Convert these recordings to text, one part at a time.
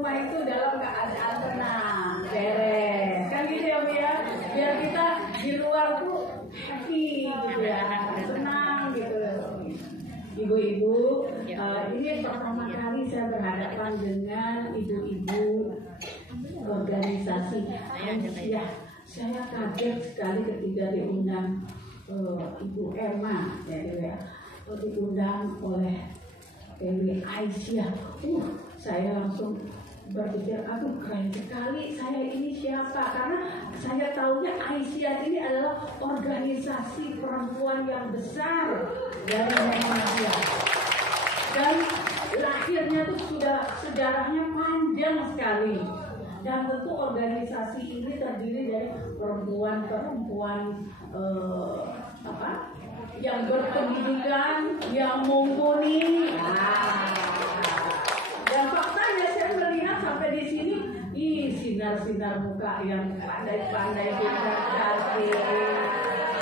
rumah itu dalam keadaan tenang, beres, kan gitu ya Bu ya. Biar kita di luar tuh happy gitu ya, senang gitu. Ibu-ibu, ini pertama kali saya berhadapan dengan ibu-ibu organisasi Aisyah. Saya kaget sekali ketika diundang Ibu Emma, ya, diundang oleh Dewi Aisyah. Saya langsung berpikir, aduh keren sekali, saya ini siapa? Karena saya tahunya Aisyah ini adalah organisasi perempuan yang besar dari Indonesia. Dan lahirnya itu sudah sejarahnya panjang sekali. Dan tentu organisasi ini terdiri dari perempuan-perempuan yang berpendidikan, yang mumpuni. Dan faktanya saya melihat sampai di sini, sinar-sinar muka yang pandai-pandai cantik.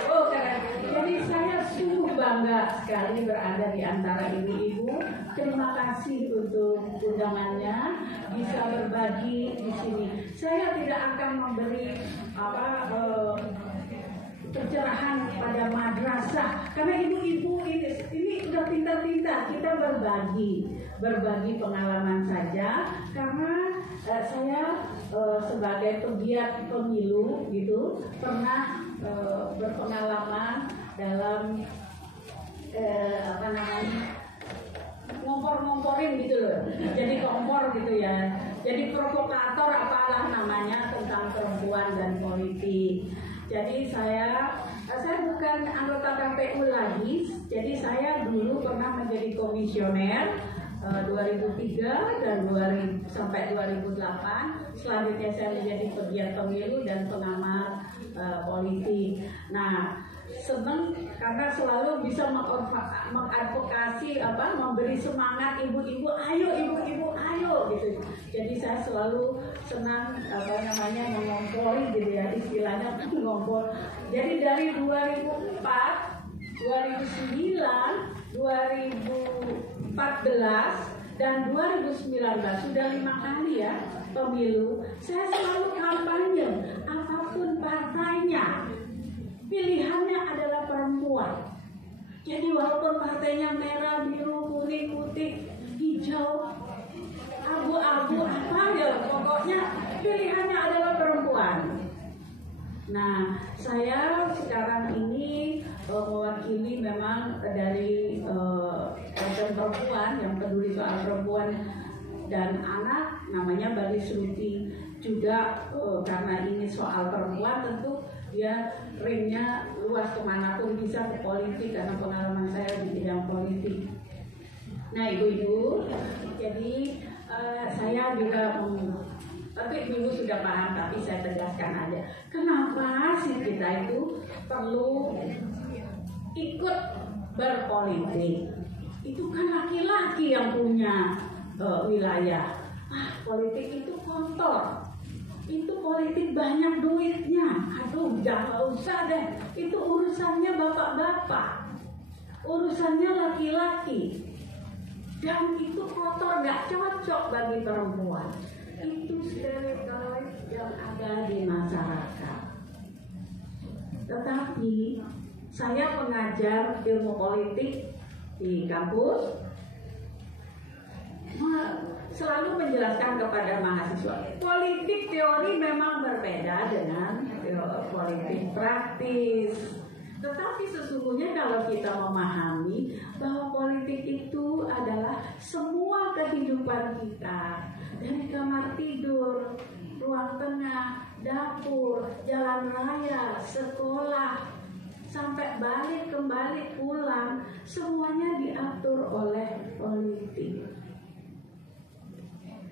Oh keren. Jadi saya sungguh bangga sekali berada di antara ibu-ibu. Terima kasih untuk undangannya, bisa berbagi di sini. Saya tidak akan memberi pencerahan pada madrasah, karena ibu-ibu ini udah pintar-pintar. Kita berbagi pengalaman saja, karena saya sebagai pegiat pemilu gitu pernah berpengalaman dalam ngompor-ngomporin gitu loh, jadi kompor gitu ya, jadi provokator apalah namanya tentang perempuan dan politik. Jadi saya bukan anggota KPU lagi, jadi saya dulu pernah menjadi komisioner 2003 dan sampai 2008. Selanjutnya saya menjadi pegiat pemilu dan pengamat politik. Nah, senang karena selalu bisa mengadvokasi, memberi semangat ibu-ibu, ayo ibu-ibu, ayo gitu. Jadi saya selalu senang mengompori gitu ya, istilahnya mengompor. Jadi dari 2004, 2009, 2014 dan 2019 sudah 5 kali ya pemilu. Saya selalu kampanye, apapun partainya, pilihannya adalah perempuan. Jadi walaupun partainya merah, biru, kuning, putih, hijau, abu-abu, apa ya, pokoknya pilihannya adalah perempuan. Nah, saya sekarang ini mewakili memang dari Organ Perempuan yang peduli soal perempuan dan anak, namanya Balis Ruti. Juga karena ini soal perempuan, tentu dia ringnya luas kemanapun bisa, ke politik, karena pengalaman saya di bidang politik. Nah ibu-ibu, jadi saya juga tapi ibu sudah paham, tapi saya tegaskan aja, kenapa sih kita itu perlu ikut berpolitik? Itu kan laki-laki yang punya wilayah. Politik itu kotor, itu politik banyak duitnya. Aduh, jangan usah deh, itu urusannya bapak-bapak, urusannya laki-laki, dan itu kotor, gak cocok bagi perempuan. Itu stereotip yang ada di masyarakat. Tetapi saya mengajar ilmu politik di kampus, selalu menjelaskan kepada mahasiswa, politik teori memang berbeda dengan politik praktis. Tetapi sesungguhnya kalau kita memahami bahwa politik itu adalah semua kehidupan kita, dari kamar tidur, ruang tengah, dapur, jalan raya, sekolah, sampai balik kembali pulang, semuanya diatur oleh politik.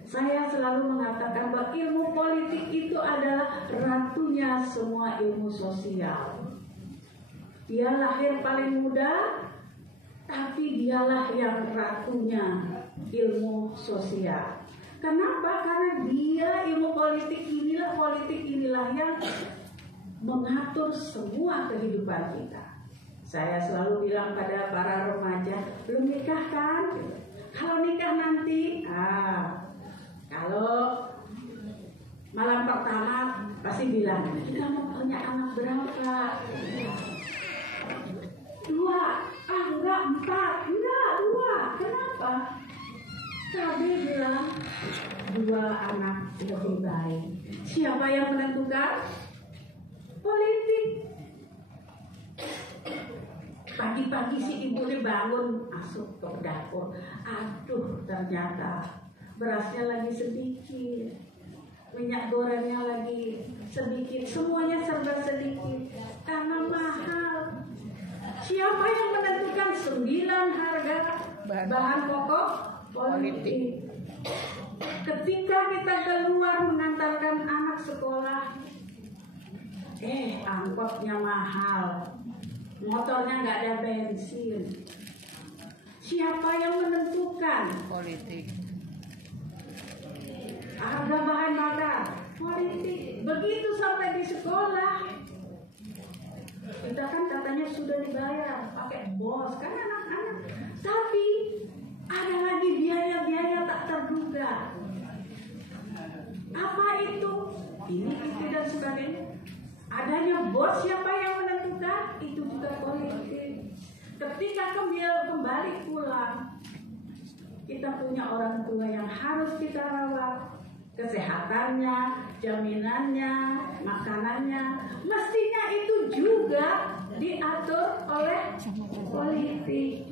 Saya selalu mengatakan bahwa ilmu politik itu adalah ratunya semua ilmu sosial. Dia lahir paling muda, tapi dialah yang ratunya ilmu sosial. Kenapa? Karena dia ilmu politik inilah yang mengatur semua kehidupan kita. Saya selalu bilang pada para remaja, belum nikah kan? Kalau nikah nanti, kalau bilang, kita mau punya anak berapa? 2, enggak 4, enggak 2. Kenapa? KB bilang 2 anak lebih baik. Siapa yang menentukan? Politik. Pagi-pagi si ibu ini bangun, masuk ke dapur. Aduh, ternyata berasnya lagi sedikit, minyak gorengnya lagi sedikit, semuanya serba sedikit karena mahal. Siapa yang menentukan 9 harga bahan pokok? Politik. Ketika kita keluar mengantarkan anak sekolah, angkotnya mahal, motornya nggak ada bensin. Siapa yang menentukan? Politik. Harga bahan bakar? Politik. Begitu sampai di sekolah, kita kan katanya sudah dibayar pakai bos kan anak-anak, tapi ada lagi biaya-biaya tak terduga. Apa itu? Ini itu dan sebagainya. Adanya bos, siapa yang menentukan? Itu juga politik. Ketika kembali pulang, kita punya orang tua yang harus kita rawat. Kesehatannya, jaminannya, makanannya, mestinya itu juga diatur oleh politik.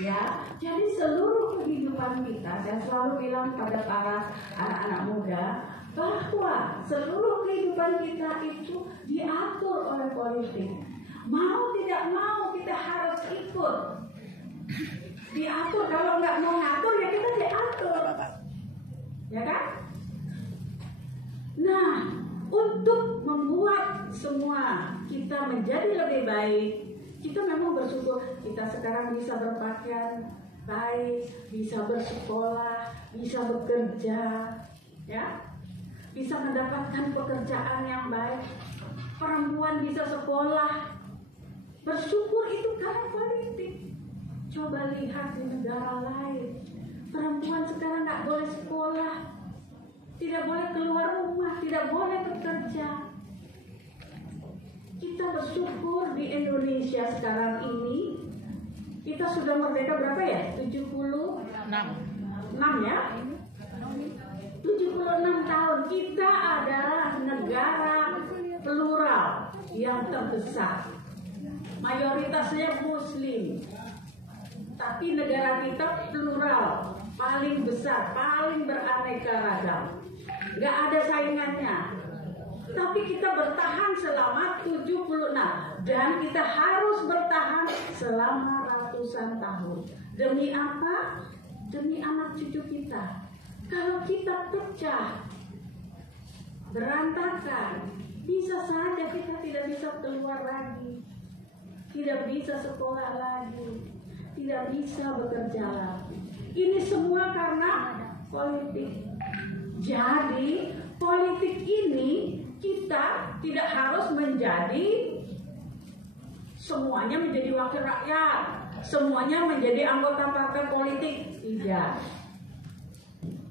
Ya, jadi seluruh kehidupan kita, saya selalu bilang pada para anak-anak muda bahwa seluruh kehidupan kita itu diatur oleh politik. Mau tidak mau kita harus ikut diatur. Kalau nggak mau ngatur ya kita diatur, ya kan? Nah, untuk membuat semua kita menjadi lebih baik, kita memang bersyukur kita sekarang bisa berpakaian baik, bisa bersekolah, bisa bekerja, ya, bisa mendapatkan pekerjaan yang baik, perempuan bisa sekolah. Bersyukur itu karena politik. Coba lihat di negara lain, perempuan sekarang nggak boleh sekolah, tidak boleh keluar rumah, tidak boleh bekerja. Kita bersyukur di Indonesia sekarang ini, kita sudah merdeka berapa ya? 76 ya? 76 tahun. Kita adalah negara plural yang terbesar. Mayoritasnya Muslim. Tapi negara kita plural, paling besar, paling beraneka ragam. Gak ada saingannya. Tapi kita bertahan selama 76 dan kita harus bertahan selama ratusan tahun. Demi apa? Demi anak cucu kita. Kalau kita pecah, berantakan, bisa saja kita tidak bisa keluar lagi, tidak bisa sekolah lagi, tidak bisa bekerja lagi. Ini semua karena politik. Jadi politik ini kita tidak harus menjadi semuanya menjadi wakil rakyat, semuanya menjadi anggota partai politik, tidak.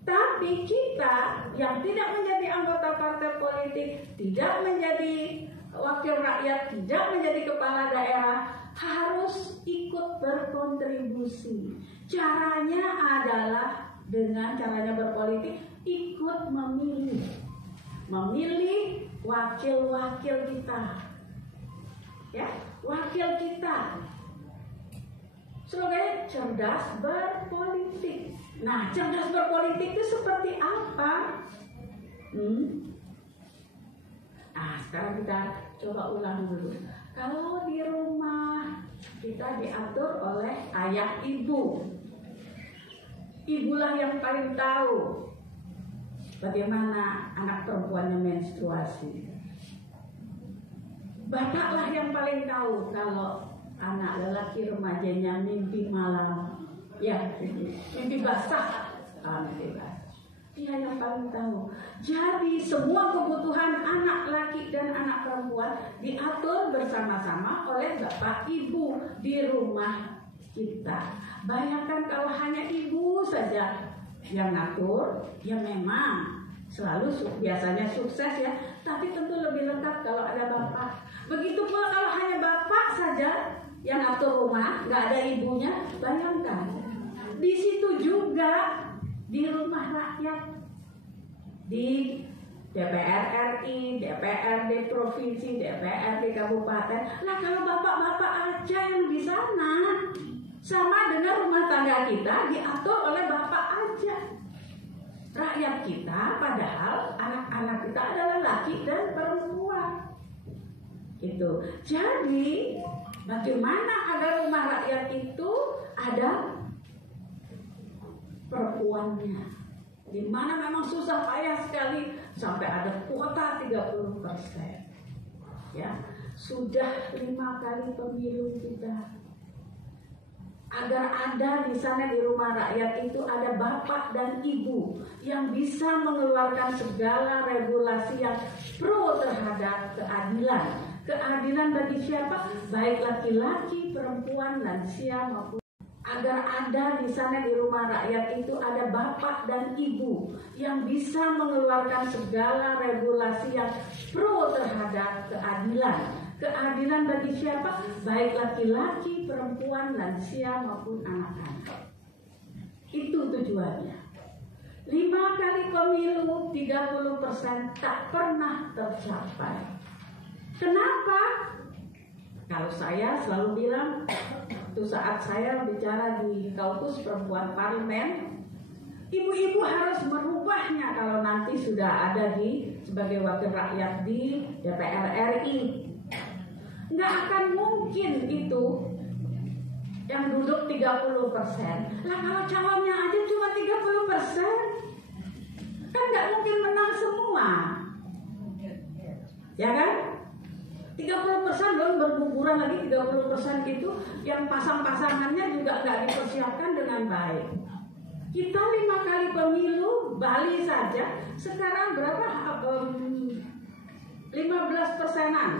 Tapi kita yang tidak menjadi anggota partai politik, tidak menjadi wakil rakyat, tidak menjadi kepala daerah, harus ikut berkontribusi. Caranya adalah dengan caranya berpolitik, ikut memilih wakil-wakil kita, ya, wakil kita. Slogannya cerdas berpolitik. Nah, cerdas berpolitik itu seperti apa? Sekarang kita coba ulang dulu. Kalau di rumah kita diatur oleh ayah ibu, ibulah yang paling tahu bagaimana anak perempuannya menstruasi. Bapaklah yang paling tahu kalau anak lelaki remajanya mimpi malam, ya, mimpi basah, mimpi basah. Dia yang paling tahu. Jadi semua kebutuhan anak laki dan anak perempuan diatur bersama-sama oleh bapak ibu di rumah kita. Bayangkan kalau hanya ibu saja yang ngatur, ya memang selalu biasanya sukses ya, tapi tentu lebih lengkap kalau ada bapak. Begitu pula kalau hanya bapak saja yang atur rumah, nggak ada ibunya, bayangkan di situ juga di rumah rakyat, di DPR RI, DPRD provinsi, DPRD kabupaten. Nah kalau bapak-bapak aja yang di sana, sama dengan rumah tangga kita diatur oleh bapak aja. Rakyat kita, padahal anak-anak kita adalah laki dan perempuan. Gitu. Jadi, bagaimana agar rumah rakyat itu ada perempuannya? Di mana memang susah payah sekali sampai ada kuota 30%. Ya, sudah 5 kali pemilu kita. Agar ada di sana di rumah rakyat itu ada bapak dan ibu yang bisa mengeluarkan segala regulasi yang pro terhadap keadilan. Keadilan bagi siapa? Baik laki-laki, perempuan, lansia maupun. Agar ada di sana di rumah rakyat itu ada bapak dan ibu yang bisa mengeluarkan segala regulasi yang pro terhadap keadilan. Keadilan bagi siapa? Baik laki-laki, perempuan, lansia maupun anak-anak. Itu tujuannya. 5 kali pemilu 30% tak pernah tercapai. Kenapa? Kalau saya selalu bilang, itu saat saya bicara di Kaukus Perempuan Parlemen, ibu-ibu harus merubahnya kalau nanti sudah ada sebagai wakil rakyat di DPR RI. Nggak akan mungkin itu yang duduk 30%. Lah kalau calonnya aja cuma 30%, kan nggak mungkin menang semua. Ya kan? 30% belum berguguran lagi 30% itu yang pasang-pasangannya juga nggak dipersiapkan dengan baik. Kita 5 kali pemilu, Bali saja sekarang berapa? 15%-an,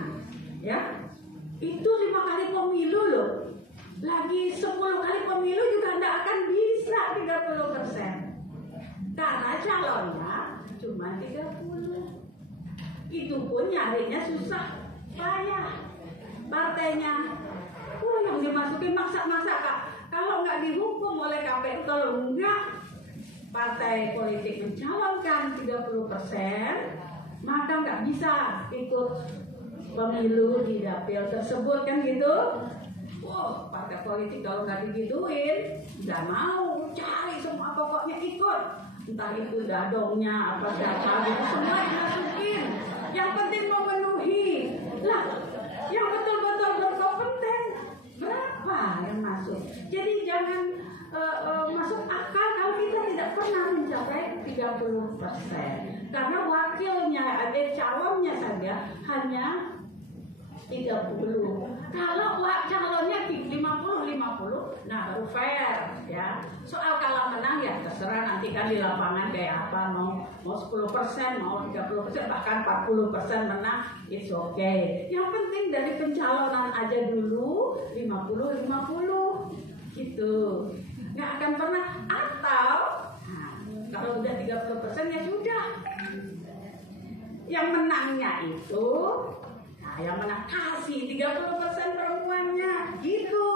ya? Itu 5 kali pemilu loh. Lagi 10 kali pemilu juga tidak akan bisa 30%. Karena calonnya cuma 30. Itu pun nyarinya susah payah. Partainya yang dimasukin maksa-maksa Kak. Kalau nggak dihukum oleh KPU, kalau enggak partai politik mencalonkan 30%, maka nggak bisa ikut pemilu di dapil tersebut, kan gitu. Wah, partai politik kalau nggak digituin nggak mau, cari semua pokoknya ikut, entah itu dadongnya apa siapa gitu, semua dimasukin. Yang penting memenuhi. Lah, yang betul-betul berkompeten berapa yang masuk? Jadi jangan masuk akal kalau kita tidak pernah mencapai 30%. Karena wakilnya, ada calonnya saja hanya 30. Kalau calonnya 50-50, nah baru fair ya. Soal kalah menang ya terserah nanti kan di lapangan kayak apa, mau 10%, mau 30%, bahkan 40% menang, it's okay. Yang penting dari pencalonan aja dulu 50-50 gitu. Nggak akan pernah, atau kalau udah 30% ya sudah. Yang menangnya itu, yang menang kasih 30% perempuannya gitu.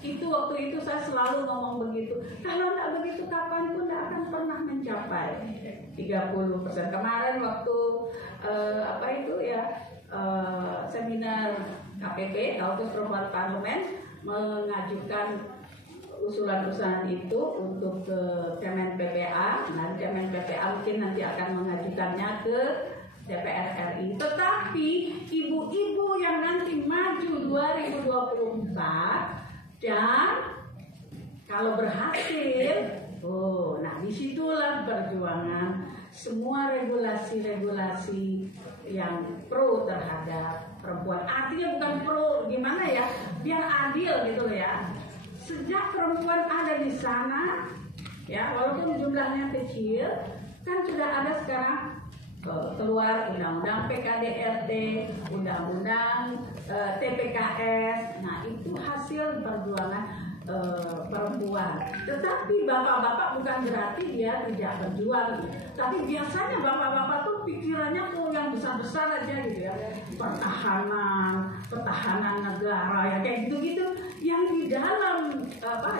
Itu waktu itu saya selalu ngomong begitu. Kalau nggak begitu kapanpun nggak akan pernah mencapai 30%. Kemarin waktu seminar KPP, Kaukus Perempuan Parlemen, mengajukan usulan-usulan itu untuk ke Kemen PPA. Nah, Kemen PPA mungkin nanti akan mengajukannya ke DPR RI. Tetapi ibu-ibu yang nanti maju 2024 dan kalau berhasil, nah disitulah perjuangan semua regulasi-regulasi yang pro terhadap perempuan. Artinya bukan pro gimana ya, biar adil gitu ya. Sejak perempuan ada di sana, ya walaupun jumlahnya kecil, kan sudah ada sekarang keluar undang-undang PKDRT, undang-undang TPKS. Nah itu hasil perjuangan perempuan. Tetapi bapak-bapak bukan berarti dia tidak berjuang. Tapi biasanya bapak-bapak tuh pikirannya tuh yang besar-besar aja gitu ya. Pertahanan negara ya kayak gitu-gitu. Yang di dalam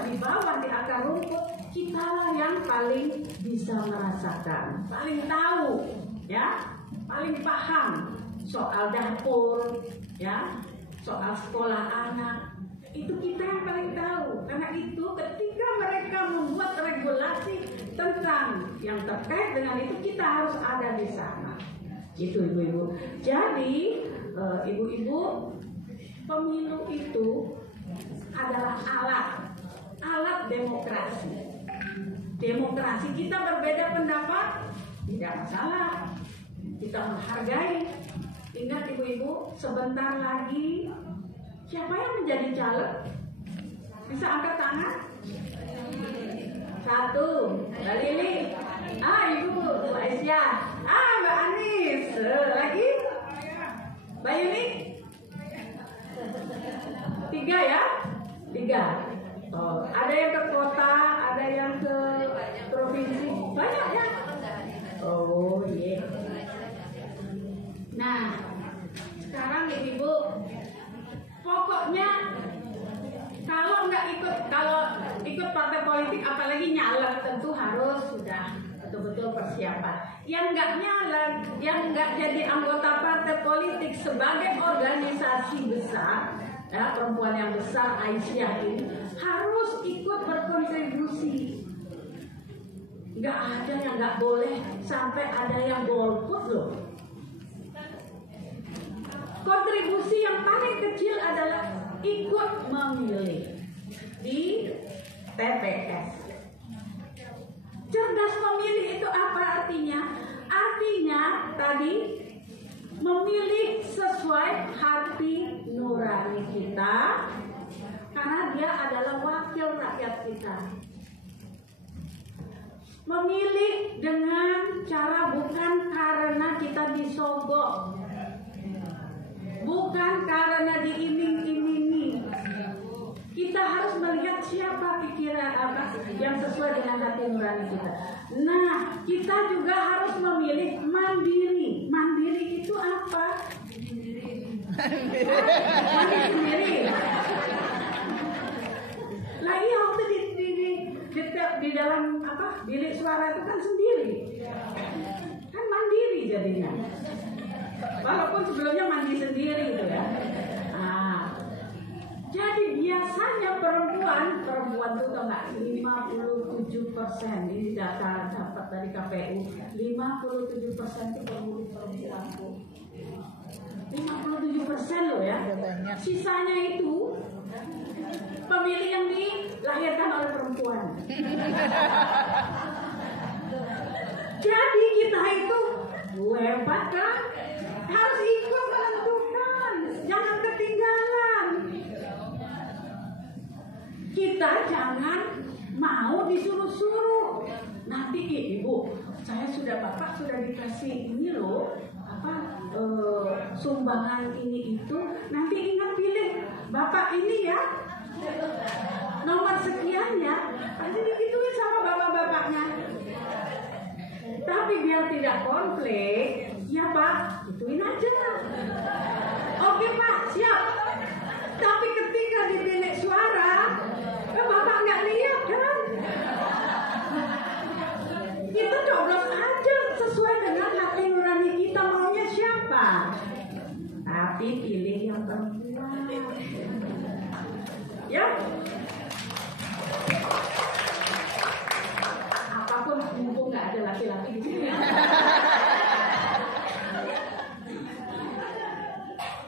di bawah di akar rumput kitalah yang paling bisa merasakan, paling tahu ya, paling paham soal dapur ya, soal sekolah anak. Itu kita yang paling tahu. Karena itu ketika mereka membuat regulasi tentang yang terkait dengan itu, kita harus ada di sana. Itu ibu-ibu. Jadi ibu-ibu, pemilu itu adalah alat demokrasi. Demokrasi kita berbeda pendapat, tidak masalah. Kita menghargai. Ingat ibu-ibu, sebentar lagi siapa yang menjadi caleg? Bisa angkat tangan? 1, Mbak Lili. Ibu Aisyah. Mbak Anis. Lagi? Mbak Yuni? 3 ya? 3. Oh, ada yang ke kota, ada yang ke provinsi. Banyak ya? Oh iya. Nah, sekarang ibu, pokoknya kalau ikut partai politik, apalagi nyalek, tentu harus sudah betul-betul persiapan. Yang nggak nyalek, yang nggak jadi anggota partai politik sebagai organisasi besar, ya, perempuan yang besar Aisyah ini harus ikut berkontribusi. Nggak ada yang nggak boleh, sampai ada yang golput loh. Kontribusi yang paling kecil adalah ikut memilih di TPS. Cerdas memilih itu apa artinya? Artinya tadi memilih sesuai hati nurani kita, karena dia adalah wakil rakyat kita. Memilih dengan cara bukan karena kita disogok, bukan karena diiming-imingi. Kita harus melihat siapa pikiran apa yang sesuai dengan hati nurani kita. Nah, kita juga harus memilih mandiri. Mandiri itu apa? Mandiri sendiri. Lagi waktu di dalam bilik suara itu kan sendiri, kan mandiri jadinya. Walaupun sebelumnya mandi sendiri gitu ya. Jadi biasanya perempuan tuh tau nggak, 57% ini data dapat dari KPU, 57% itu pemilih perempuan tuh. 57% loh ya. Sisanya itu pemilih yang dilahirkan oleh perempuan. Jadi kita itu hebat kan? Harus ikut menentukan, jangan ketinggalan. Kita jangan mau disuruh-suruh. Nanti ibu, bapak sudah dikasih ini loh, sumbangan ini itu. Nanti ingat pilih bapak ini ya, nomor sekian ya. Pasti digituin sama bapak-bapaknya. Tapi biar tidak konflik, ya Pak, gituin aja. Oke Pak, siap. Tapi ketika di bilik suara, Bapak nggak lihat kan? Kita coblos aja sesuai dengan hati nurani kita, maunya siapa. Tapi pilih yang perempuan. Ya. Apapun mumpung nggak ada laki-laki di sini.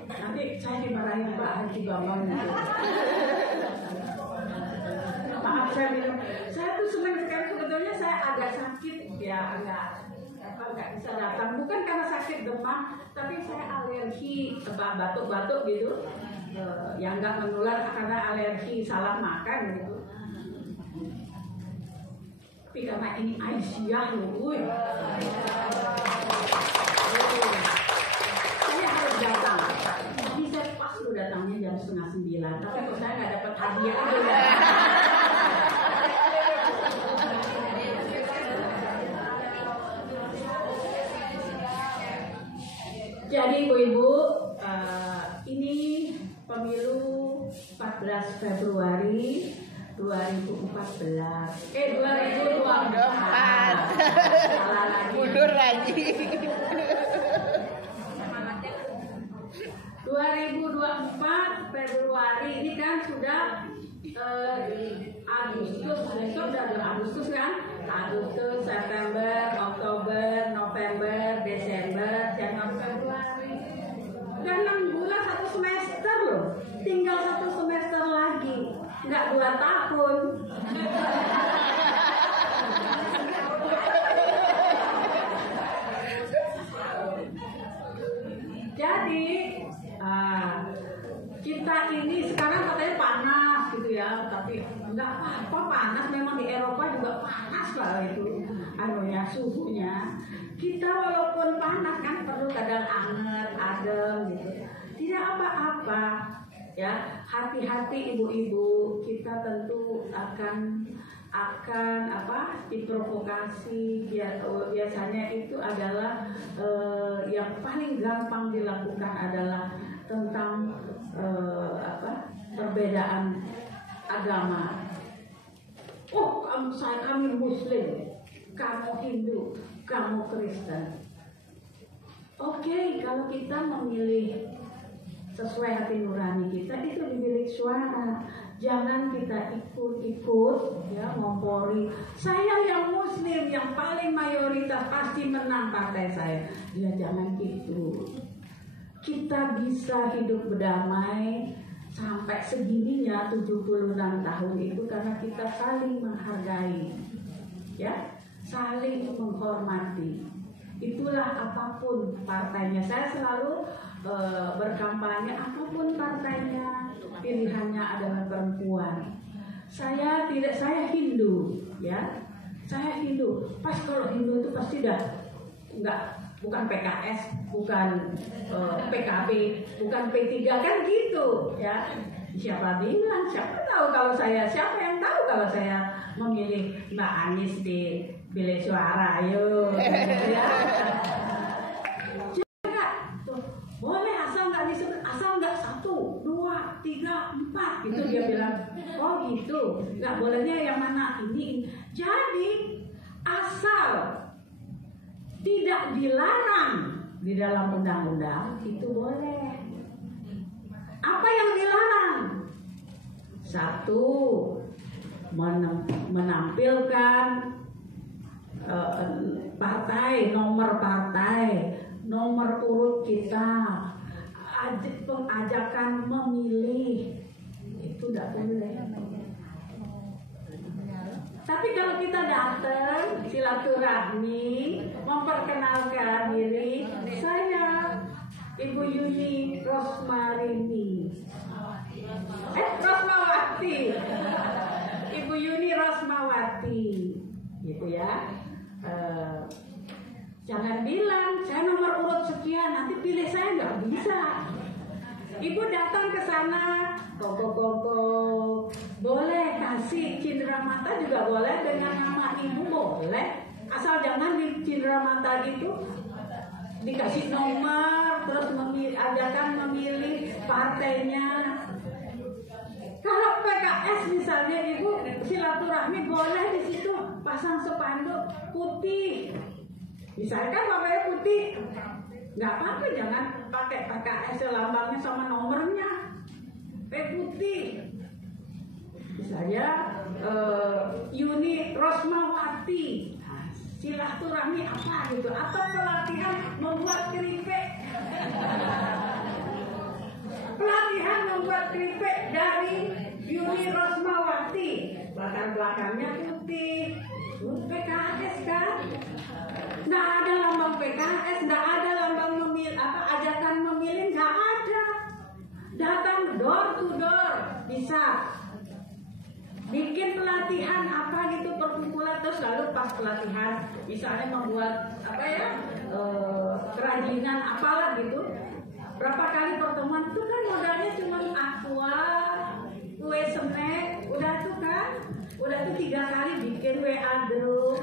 Nanti saya dimarahin Pak Haji Bambang gitu. Maaf saya bilang, saya tuh senang sekali, sebetulnya saya agak sakit ya, nggak bisa datang, bukan karena sakit demam, tapi saya alergi batuk-batuk gitu, yang nggak menular karena alergi salah makan gitu. Tapi karena ini Aisyah loh, saya harus datang. Jadi saya pas lo datangnya jam 8:30, tapi kok saya nggak dapat hadiah itu ya. Jadi ibu-ibu, ini pemilu 14 Februari 2014. 2024. Salah lagi. Mundur lagi. 2024 Februari ini kan sudah Agustus, besok udah Agustus kan? Agustus, September, Oktober, November, Desember, Januari, Februari. Udah 6 bulan 1 semester loh. Tinggal 1 semester lagi. Nggak 2 tahun. Jadi kita ini sekarang katanya panas gitu ya, tapi nggak apa-apa panas. Memang di Eropa juga panas lah itu suhunya. Kita walaupun panas kan perlu kadang anget, adem gitu. Tidak apa-apa ya. Hati-hati ibu-ibu, kita tentu akan diprovokasi. Biasanya itu adalah yang paling gampang dilakukan adalah tentang perbedaan agama. Oh, kami Muslim, kamu Hindu, kamu Kristen. Oke, kalau kita memilih sesuai hati nurani kita, itu di bilik suara. Jangan kita ikut-ikut ya ngompori. Saya yang Muslim yang paling mayoritas pasti menang partai saya. Ya jangan gitu. Kita bisa hidup berdamai sampai segininya 76 tahun itu karena kita saling menghargai. Ya, saling menghormati. Itulah apapun partainya. Saya selalu berkampanye apapun partainya, pilihannya adalah perempuan. Saya Hindu, ya. Saya Hindu. Pas kalau Hindu itu pasti bukan PKS, bukan PKB, bukan P3 kan gitu, ya. Siapa bilang? Siapa yang tahu kalau saya memilih Mbak Anies di bilik suara, ayo. Ya. Boleh asal nggak disebut, asal nggak 1, 2, 3, 4 gitu dia bilang. Oh gitu, nggak bolehnya yang mana ini. Jadi asal tidak dilarang di dalam undang-undang itu boleh. Apa yang dilarang? 1, menampilkan partai, nomor urut kita, pengajakan memilih, itu tidak boleh. Tapi kalau kita datang silaturahmi, memperkenalkan diri, saya Ibu Yuni Rosmawati, Ibu Yuni Rosmawati, gitu ya. Jangan bilang saya nomor urut sekian, nanti pilih saya nggak bisa. Ibu datang ke sana, koko, boleh kasih cindera mata juga boleh dengan nama ibu boleh, asal jangan di cindera mata itu dikasih nomor terus ajakan memilih partainya. Kalau PKS misalnya ibu silaturahmi boleh di situ pasang spanduk putih. Misalkan warnanya putih, nggak apa-apa, jangan pakai PKS lambangnya sama nomornya, putih. Misalnya Yuni Rosmawati, silaturahmi apa gitu, atau pelatihan membuat keripik, pelatihan membuat keripik dari Yuni Rosmawati, latar belakangnya putih, PKS kan. Nggak ada lambang PKS, nggak ada lambang ajakan memilih, nggak ada. Datang door to door bisa. Bikin pelatihan apa gitu, perkumpulan, terus lalu pas pelatihan misalnya membuat kerajinan apalah gitu. Berapa kali pertemuan itu kan modalnya cuma aqua, kue snack, udah tuh 3 kali bikin WA group.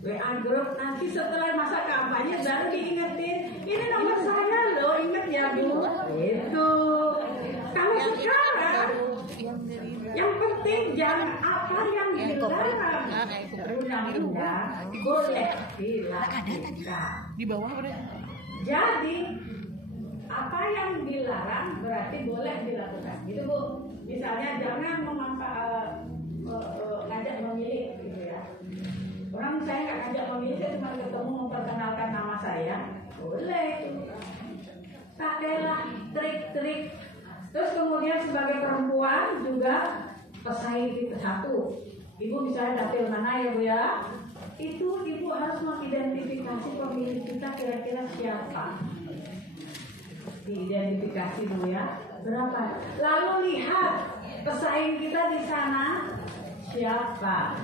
WA grup, nanti setelah masa kampanye baru diingetin, ini nomor saya loh, inget ya Bu. Itu. Kalau sekarang yang penting jangan apa yang dilarang undang-undang boleh dilakukan. Di bawah berarti. Jadi apa yang dilarang berarti boleh dilakukan. Gitu Bu. Misalnya jangan ngajak memilih gitu ya. Orang saya nggak ngajak memilih, saya cuma ketemu memperkenalkan nama saya, boleh. Pakailah trik-trik. Terus kemudian sebagai perempuan juga pesaing kita satu. Ibu misalnya dapil mana ya Bu ya? Itu ibu harus mengidentifikasi pemilih kita kira-kira siapa. Diidentifikasi dulu ya. Berapa? Lalu lihat pesaing kita di sana siapa.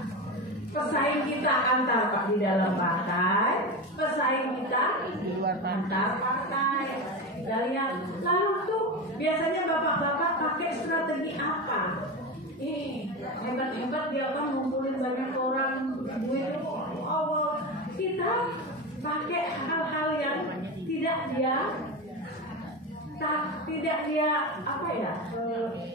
Pesaing kita antar Pak di dalam partai, pesaing kita di luar antar partai. Lihat. Lalu tuh biasanya bapak-bapak pakai strategi apa? Ini hebat-hebat dia kan ngumpulin banyak orang, duit. Oh, kita pakai hal-hal yang tidak dia apa ya?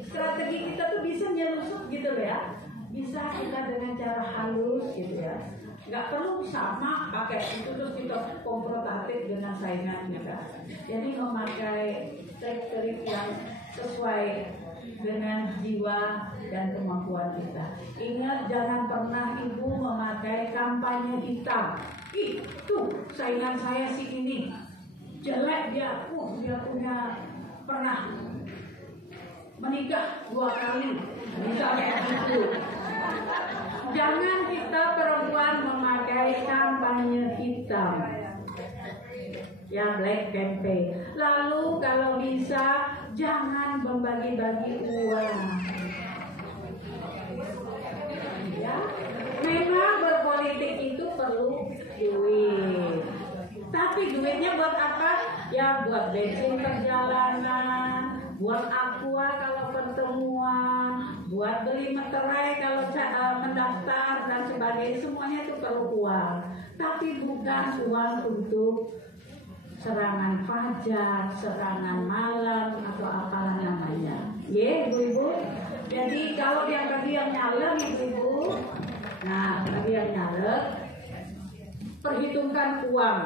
Strategi kita tuh bisa nyelusup gitu ya. Bisa kita dengan cara halus gitu ya. Nggak perlu sama pakai itu terus kita konfrontatif dengan saingan kita. Jadi memakai trik-trik yang sesuai dengan jiwa dan kemampuan kita. Ingat, jangan pernah ibu memakai kampanye hitam. Itu saingan saya si ini jelek dia, dia punya pernah menikah 2 kali, misalnya itu. Jangan kita perempuan memakai kampanye hitam, ya black campaign. Lalu kalau bisa jangan membagi-bagi uang. Ya, memang berpolitik itu perlu duit. Tapi duitnya buat apa? Ya buat bensin perjalanan, buat aqua kalau pertemuan, buat beli materai kalau mendaftar dan sebagainya. Semuanya itu perlu uang. Tapi bukan uang untuk serangan fajar, serangan malam atau apalah namanya. Ya, ibu-ibu. Jadi kalau yang tadi yang nyalek ibu-ibu, nah tadi yang nyalek, perhitungkan uang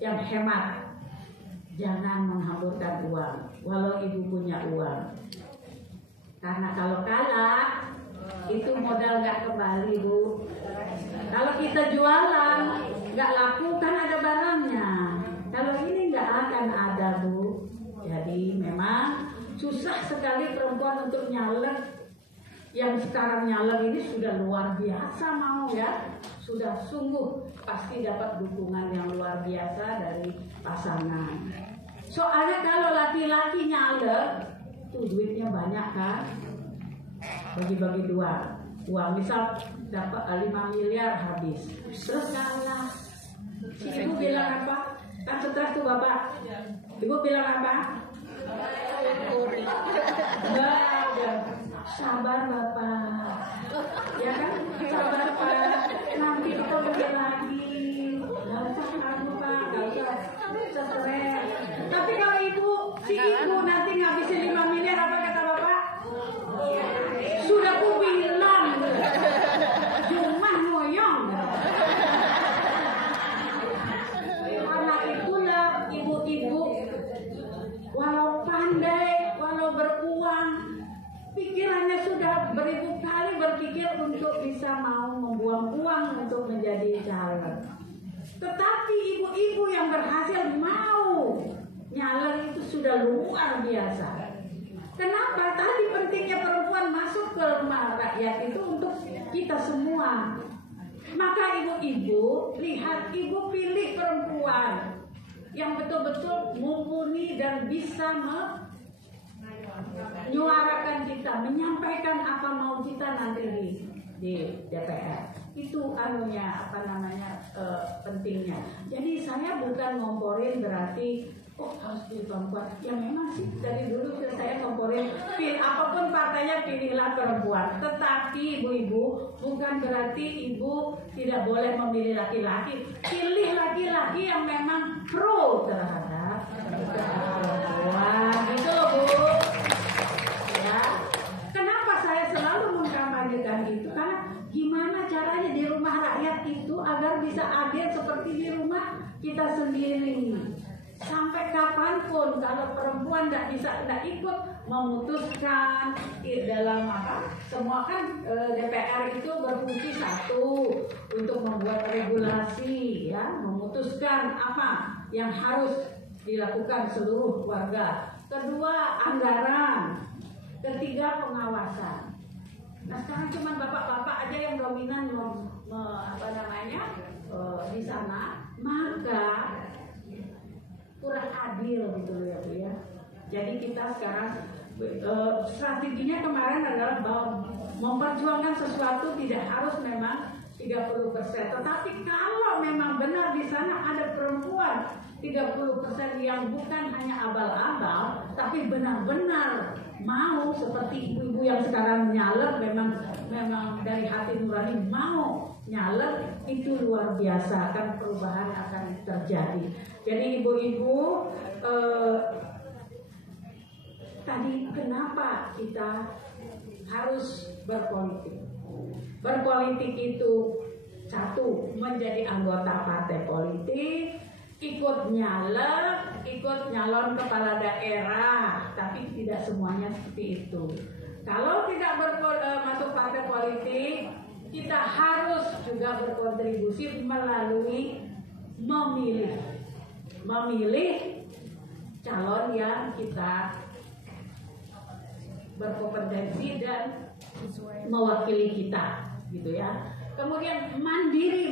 yang hemat. Jangan menghamburkan uang, walau ibu punya uang. Karena kalau kalah, itu modal nggak kembali Bu. Kalau kita jualan, nggak laku kan ada barangnya. Kalau ini nggak akan ada Bu. Jadi memang susah sekali perempuan untuk nyalek. Yang sekarang nyalek ini sudah luar biasa mau ya. Sudah sungguh pasti dapat dukungan yang luar biasa dari pasangan. Soalnya kalau laki-laki nyalek, tuh duitnya banyak kan. Bagi-bagi uang misal dapat 5 miliar habis. Terus kalah. Si ibu bilang apa? Kan setelah tuh bapak, ibu bilang apa? Sabar bapak, ya kan? Sabar pak, nanti kita beli lagi. Gak usah kamu pak, gak usah stres. Tapi kalau si ibu nanti ngabisin 5 miliar, apa kata bapak? Sudah ku bilang, cuma ngoyong. Karena itulah ibu-ibu, walau pandai, walau beruang, pikirannya sudah beribu kali berpikir untuk bisa mau membuang uang untuk menjadi caleg. Tetapi ibu-ibu yang berhasil mau nyalek itu sudah luar biasa. Kenapa? Tadi pentingnya perempuan masuk ke rumah rakyat itu untuk kita semua. Maka ibu-ibu, lihat, ibu pilih perempuan yang betul-betul mumpuni dan bisa menyuarakan kita, menyampaikan apa mau kita nanti di DPR. Itu pentingnya. Jadi saya bukan ngomporin berarti oh harus pilih perempuan. Ya memang sih dari dulu sudah saya komporin, apapun partainya pilihlah perempuan. Tetapi ibu-ibu, bukan berarti ibu tidak boleh memilih laki-laki. Pilih laki-laki yang memang pro terhadap perempuan, gitu loh Bu. Ya, kenapa saya selalu mengkampanyekan itu? Karena gimana caranya di rumah rakyat itu agar bisa adil seperti di rumah kita sendiri. Sampai kapanpun kalau perempuan tidak ikut memutuskan dalam apa? Semua kan DPR itu berfungsi satu untuk membuat regulasi, ya, memutuskan apa yang harus dilakukan seluruh warga. Kedua, anggaran. Ketiga, pengawasan. Nah sekarang cuma bapak-bapak aja yang dominan di sana, maka kurang adil gitu ya Bu ya. Jadi kita sekarang strateginya kemarin adalah bahwa memperjuangkan sesuatu tidak harus memang 30%, tetapi kalau memang benar di sana ada perempuan 30% yang bukan hanya abal-abal, tapi benar-benar mau seperti ibu-ibu yang sekarang nyalek, memang dari hati nurani mau nyalek, itu luar biasa, kan perubahan akan terjadi. Jadi ibu-ibu, tadi kenapa kita harus berpolitik? Berpolitik itu satu, menjadi anggota partai politik, ikut nyalek, ikut nyalon kepala daerah, tapi tidak semuanya seperti itu. Kalau tidak masuk partai politik, kita harus juga berkontribusi melalui memilih calon yang kita berkompetensi dan mewakili kita, gitu ya. Kemudian mandiri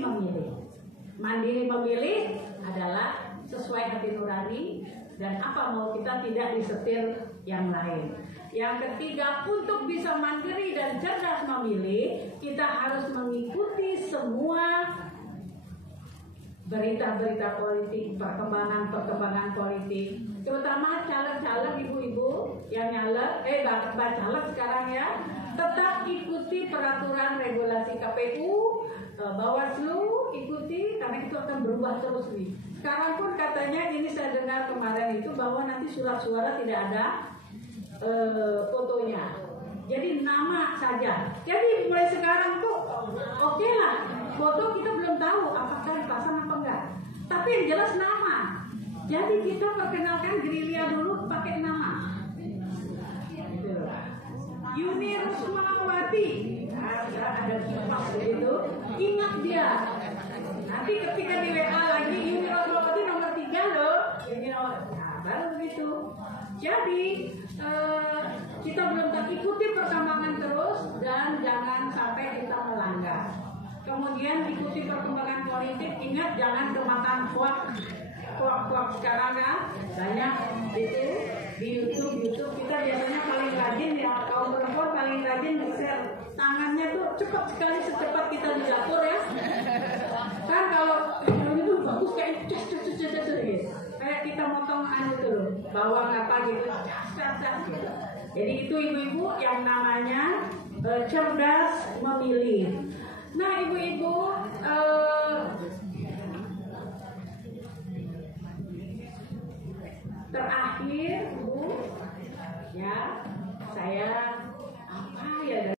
memilih adalah sesuai hati nurani dan apa mau kita, tidak disetir yang lain. Yang ketiga, untuk bisa mandiri dan cerdas memilih, kita harus mengikuti semua berita-berita politik, perkembangan politik, terutama caleg-caleg ibu-ibu yang nyalek, caleg sekarang ya, tetap ikuti peraturan regulasi KPU, Bawaslu, ikuti, karena itu akan berubah terus nih. Sekarang pun katanya, ini saya dengar kemarin itu, bahwa nanti surat suara tidak ada fotonya, jadi nama saja. Jadi mulai sekarang tuh oke lah, foto kita belum tahu apakah dipasang apa enggak, tapi yang jelas nama. Jadi kita perkenalkan gerilya dulu pakai nama. Yuni Rusmawati, ada kipas gitu, ingat dia. Nanti ketika di WA lagi, Yuni Rusmawati nomor 3 loh, baru begitu. Jadi kita belum ikuti perkembangan terus dan jangan sampai kita melanggar. Kemudian ikuti perkembangan politik, ingat jangan kemakan hoax sekarang kan banyak itu di YouTube kita biasanya paling rajin ya, kaum perempuan paling rajin share, tangannya tuh cepat sekali, secepat kita di dapur ya kan. Kalau itu bagus kayak gitu, kayak kita motong tuh bawang apa gitu, gitu. Jadi itu ibu-ibu yang namanya cerdas memilih. Nah ibu-ibu, terakhir Bu, ya saya apa ya